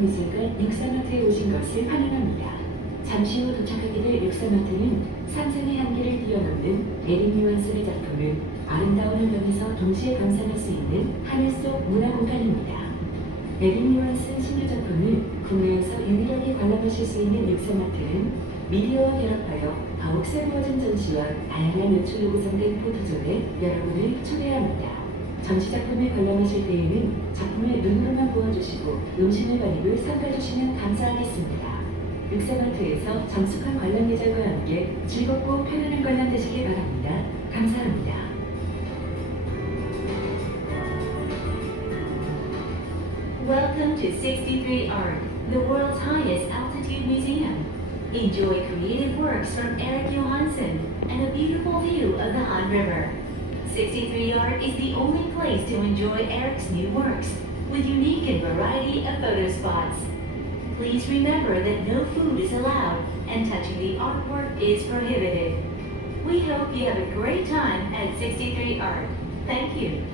미술관 육사마트에 오신 것을 환영합니다. 잠시 후 도착하게 될 육사마트는 상상의 한계를 뛰어넘는 에릭 뉴안스의 작품을 아름다운 환경에서 동시에 감상할 수 있는 하늘 속 문화 공간입니다. 에릭 뉴안스 신유 작품을 국내에서 유일하게 관람하실 수 있는 육사마트는 미디어와 결합하여 더욱 새로워진 전시와 다양한 연출로 구성된 포토존에 여러분을 초대합니다. 전시 작품을 관람하실 때에는 작품을 눈으로만 보아주시 고 음식물 반입을 삼가주시면 감사하겠습니다. 육사마트에서 정숙한 관람 예절과 함께 즐겁고 편안한 관람 되시길 바랍니다. 감사합니다. Welcome to 63 Art, the world's highest altitude museum. Enjoy creative works from Eric Johansson and a beautiful view of the Han River. 63 Art is the only place to enjoy Eric's new works, variety of photo spots. Please remember that no food is allowed and touching the artwork is prohibited. We hope you have a great time at 63 Art. Thank you.